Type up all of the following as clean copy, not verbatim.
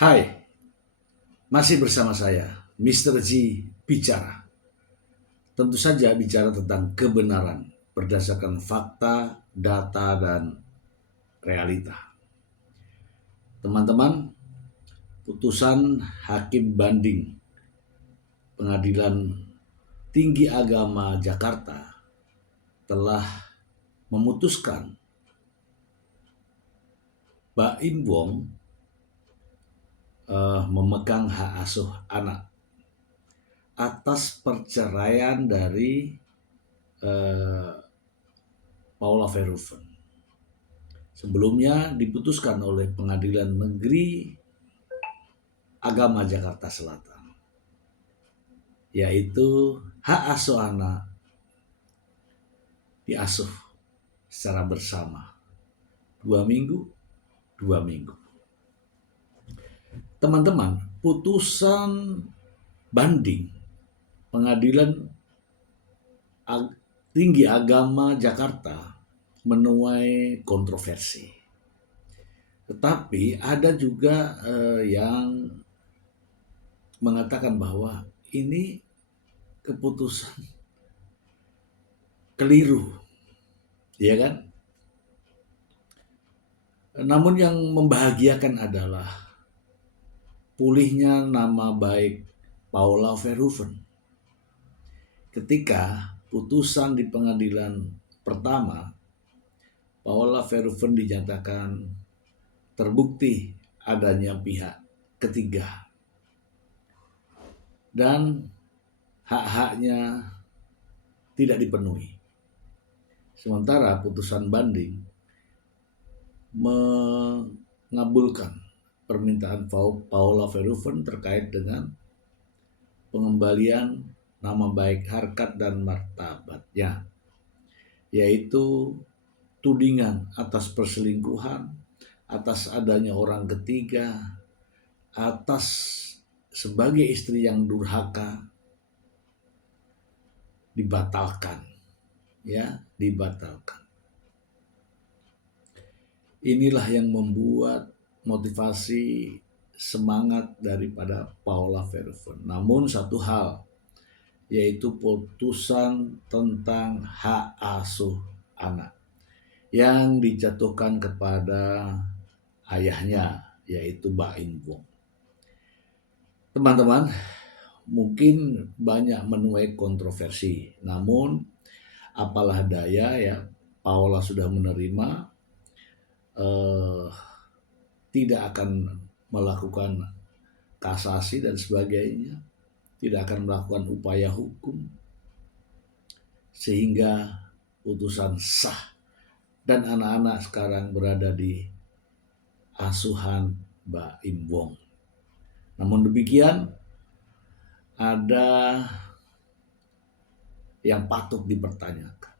Hai, masih bersama saya, Mr. G bicara. Tentu saja bicara tentang kebenaran berdasarkan fakta, data, dan realita. Teman-teman, putusan Hakim Banding Pengadilan Tinggi Agama Jakarta telah memutuskan Baim Wong memegang hak asuh anak atas perceraian dari Paula Verhoeven. Sebelumnya diputuskan oleh Pengadilan Negeri Agama Jakarta Selatan, yaitu hak asuh anak diasuh secara bersama 2 minggu. Teman-teman, putusan banding Pengadilan Tinggi Agama Jakarta menuai kontroversi. Tetapi ada juga yang mengatakan bahwa ini keputusan keliru, ya kan? Namun yang membahagiakan adalah pulihnya nama baik Paula Verhoeven. Ketika putusan di pengadilan pertama, Paula Verhoeven dinyatakan terbukti adanya pihak ketiga dan hak-haknya tidak dipenuhi. Sementara putusan banding mengabulkan permintaan Paula Verhoeven terkait dengan pengembalian nama baik, harkat, dan martabatnya, yaitu tudingan atas perselingkuhan, atas adanya orang ketiga, atas sebagai istri yang durhaka, dibatalkan. Inilah yang membuat motivasi semangat daripada Paula Verhoeven. Namun satu hal, yaitu putusan tentang hak asuh anak yang dijatuhkan kepada ayahnya, yaitu Baim Wong. Teman-teman, mungkin banyak menuai kontroversi, namun apalah daya ya, Paula sudah menerima, tidak akan melakukan kasasi dan sebagainya, tidak akan melakukan upaya hukum, sehingga putusan sah dan anak-anak sekarang berada di asuhan Baim Wong. Namun demikian, ada yang patut dipertanyakan.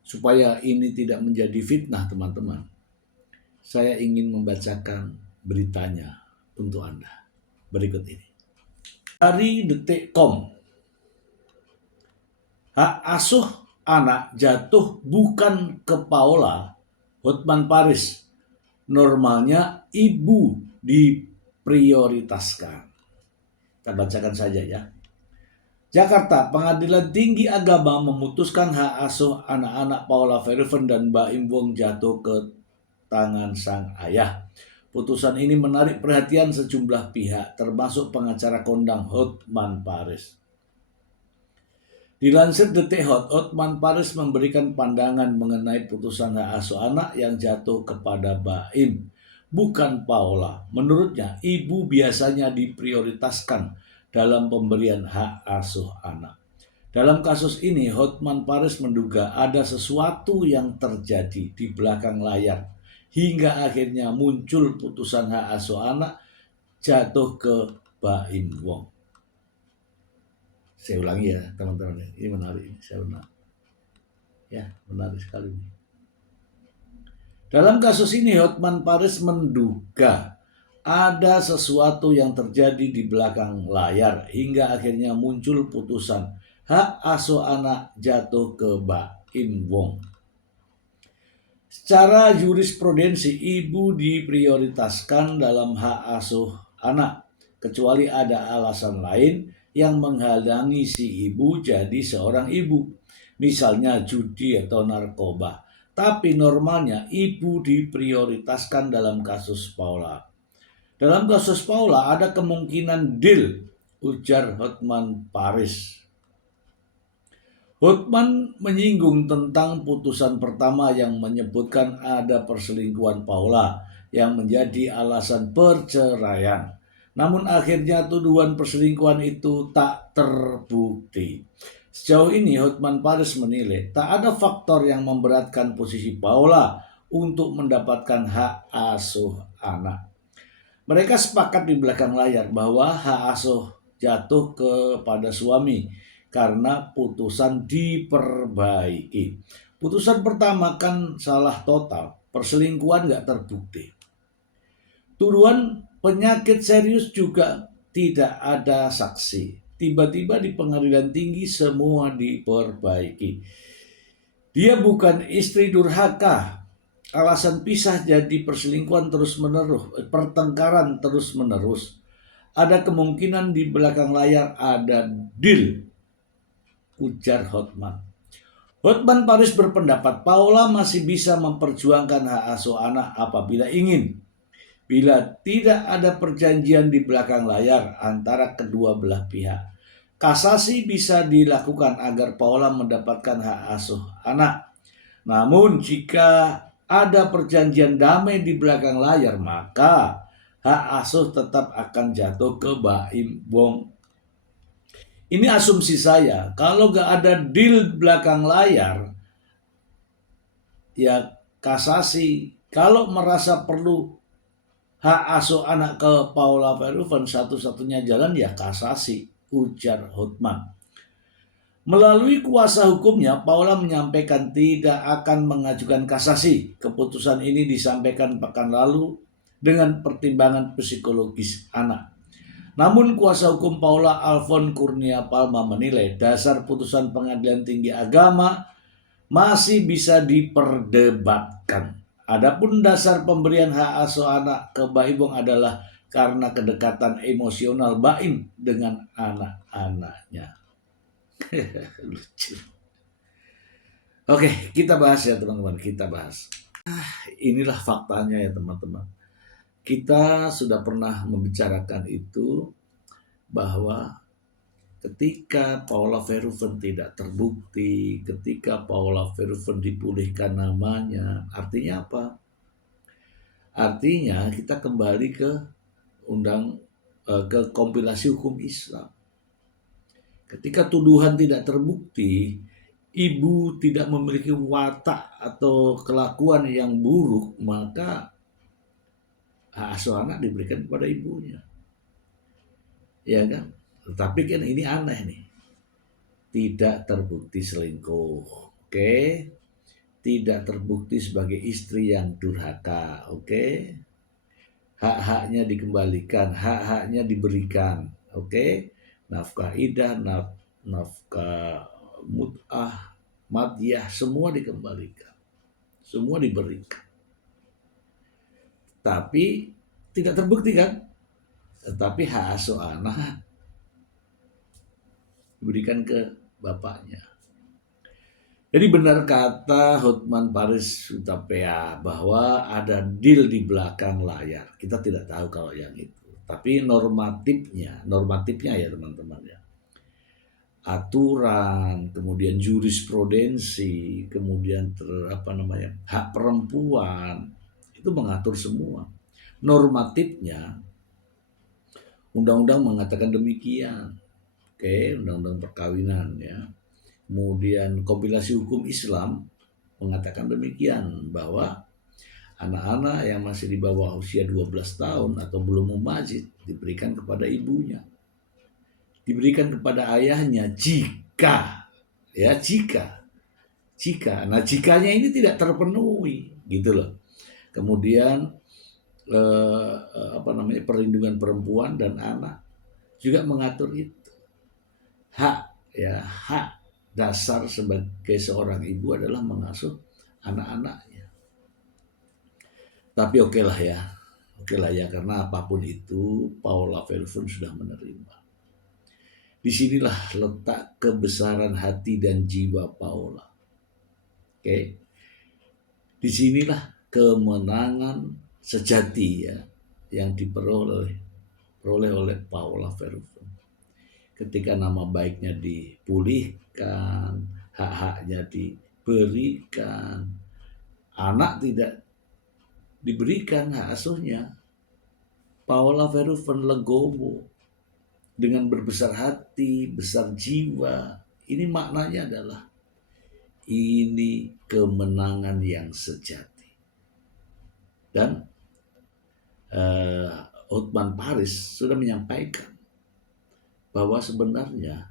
Supaya ini tidak menjadi fitnah, teman-teman, saya ingin membacakan beritanya untuk Anda. Berikut ini. Dari Detik.com, hak asuh anak jatuh bukan ke Paula, Hotman Paris. Normalnya ibu diprioritaskan. Kita bacakan saja ya. Jakarta, Pengadilan Tinggi Agama memutuskan hak asuh anak-anak Paula Verhoeven dan Baim Wong jatuh ke tangan sang ayah. Putusan ini menarik perhatian sejumlah pihak, termasuk pengacara kondang Hotman Paris. Dilansir Detik Hot, Hotman Paris memberikan pandangan mengenai putusan hak asuh anak yang jatuh kepada Baim, bukan Paula. Menurutnya, ibu biasanya diprioritaskan dalam pemberian hak asuh anak. Dalam kasus ini, Hotman Paris menduga ada sesuatu yang terjadi di belakang layar, hingga akhirnya muncul putusan hak asuh anak jatuh ke Baim Wong. Saya ulangi ya teman-teman, ini menarik, menarik sekali. Dalam kasus ini Hotman Paris menduga ada sesuatu yang terjadi di belakang layar hingga akhirnya muncul putusan hak asuh anak jatuh ke Baim Wong. Secara jurisprudensi, ibu diprioritaskan dalam hak asuh anak, kecuali ada alasan lain yang menghalangi si ibu jadi seorang ibu, misalnya judi atau narkoba. Tapi normalnya ibu diprioritaskan dalam kasus Paula. Dalam kasus Paula ada kemungkinan deal, ujar Hotman Paris. Hotman menyinggung tentang putusan pertama yang menyebutkan ada perselingkuhan Paula yang menjadi alasan perceraian. Namun akhirnya tuduhan perselingkuhan itu tak terbukti. Sejauh ini Hotman Paris menilai tak ada faktor yang memberatkan posisi Paula untuk mendapatkan hak asuh anak. Mereka sepakat di belakang layar bahwa hak asuh jatuh kepada suami karena putusan diperbaiki. Putusan pertama kan salah total, perselingkuhan nggak terbukti. Tuduhan penyakit serius juga tidak ada saksi. Tiba-tiba di pengadilan tinggi semua diperbaiki. Dia bukan istri durhaka. Alasan pisah jadi perselingkuhan terus-menerus, pertengkaran terus-menerus. Ada kemungkinan di belakang layar ada deal, ujar Hotman. Hotman Paris berpendapat Paula masih bisa memperjuangkan hak asuh anak apabila ingin. Bila tidak ada perjanjian di belakang layar antara kedua belah pihak, kasasi bisa dilakukan agar Paula mendapatkan hak asuh anak. Namun jika ada perjanjian damai di belakang layar, maka hak asuh tetap akan jatuh ke Baim Wong. Ini asumsi saya, kalau gak ada deal belakang layar, ya kasasi. Kalau merasa perlu hak asuh anak ke Paula Verhoeven, satu-satunya jalan ya kasasi, ujar Hotman. Melalui kuasa hukumnya, Paula menyampaikan tidak akan mengajukan kasasi. Keputusan ini disampaikan pekan lalu dengan pertimbangan psikologis anak. Namun kuasa hukum Paula, Alfon Kurnia Palma, menilai dasar putusan Pengadilan Tinggi Agama masih bisa diperdebatkan. Adapun dasar pemberian hak asuh anak ke Baim Wong adalah karena kedekatan emosional Baim dengan anak-anaknya. Lucu. Oke, kita bahas ya teman-teman, kita bahas. Inilah faktanya ya teman-teman. Kita sudah pernah membicarakan itu bahwa ketika Paula Verhoeven tidak terbukti, ketika Paula Verhoeven dipulihkan namanya, artinya apa? Artinya kita kembali ke ke kompilasi hukum Islam. Ketika tuduhan tidak terbukti, ibu tidak memiliki watak atau kelakuan yang buruk, maka hak asuh anak diberikan kepada ibunya. Ya kan? Tetapi kan ini aneh nih. Tidak terbukti selingkuh. Oke. Tidak terbukti sebagai istri yang durhaka. Oke. Hak-haknya dikembalikan, hak-haknya diberikan. Oke. Nafkah idah, nafkah mut'ah, madiyah, semua dikembalikan. Semua diberikan. Tapi tidak terbukti kan? Tetapi hak asuh anak diberikan ke bapaknya. Jadi benar kata Hotman Paris Hutapea bahwa ada deal di belakang layar. Kita tidak tahu kalau yang itu. Tapi normatifnya ya teman-teman ya. Aturan, kemudian jurisprudensi, kemudian hak perempuan itu mengatur semua. Normatifnya undang-undang mengatakan demikian. Oke, undang-undang perkawinan ya. Kemudian kompilasi hukum Islam mengatakan demikian bahwa anak-anak yang masih di bawah usia 12 tahun atau belum mumajid diberikan kepada ibunya. Diberikan kepada ayahnya jika nah jikanya ini tidak terpenuhi gitu loh. Kemudian perlindungan perempuan dan anak juga mengatur itu. Hak dasar sebagai seorang ibu adalah mengasuh anak-anaknya. Tapi oke lah ya, karena apapun itu Paula Verhoeven sudah menerima. Disinilah letak kebesaran hati dan jiwa Paula. Oke, disinilah kemenangan sejati ya yang diperoleh oleh Paula Verhoeven. Ketika nama baiknya dipulihkan, hak-haknya diberikan, anak tidak diberikan hak asuhnya, Paula Verhoeven legowo dengan berbesar hati, besar jiwa. Ini maknanya adalah ini kemenangan yang sejati. Dan Hotman Paris sudah menyampaikan bahwa sebenarnya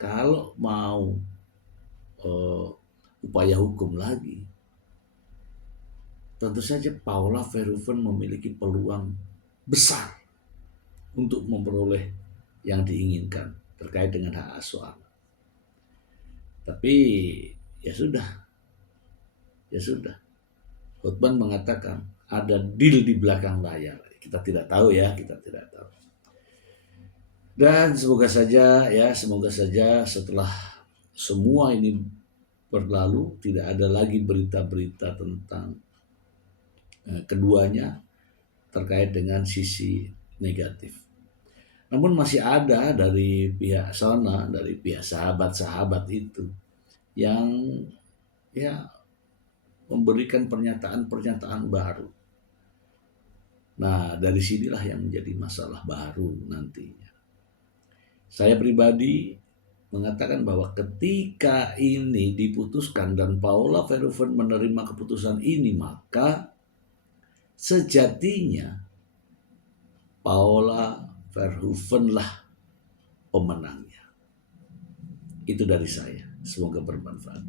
kalau mau upaya hukum lagi, tentu saja Paula Verhoeven memiliki peluang besar untuk memperoleh yang diinginkan terkait dengan hak asuh anak. Tapi ya sudah. Hotman mengatakan ada deal di belakang layar. Kita tidak tahu. Dan semoga saja setelah semua ini berlalu tidak ada lagi berita-berita tentang keduanya terkait dengan sisi negatif. Namun masih ada dari pihak sana, dari pihak sahabat-sahabat itu yang ya memberikan pernyataan-pernyataan baru. Nah, dari sinilah yang menjadi masalah baru nantinya. Saya pribadi mengatakan bahwa ketika ini diputuskan dan Paula Verhoeven menerima keputusan ini, maka sejatinya Paula Verhoeven lah pemenangnya. Itu dari saya. Semoga bermanfaat.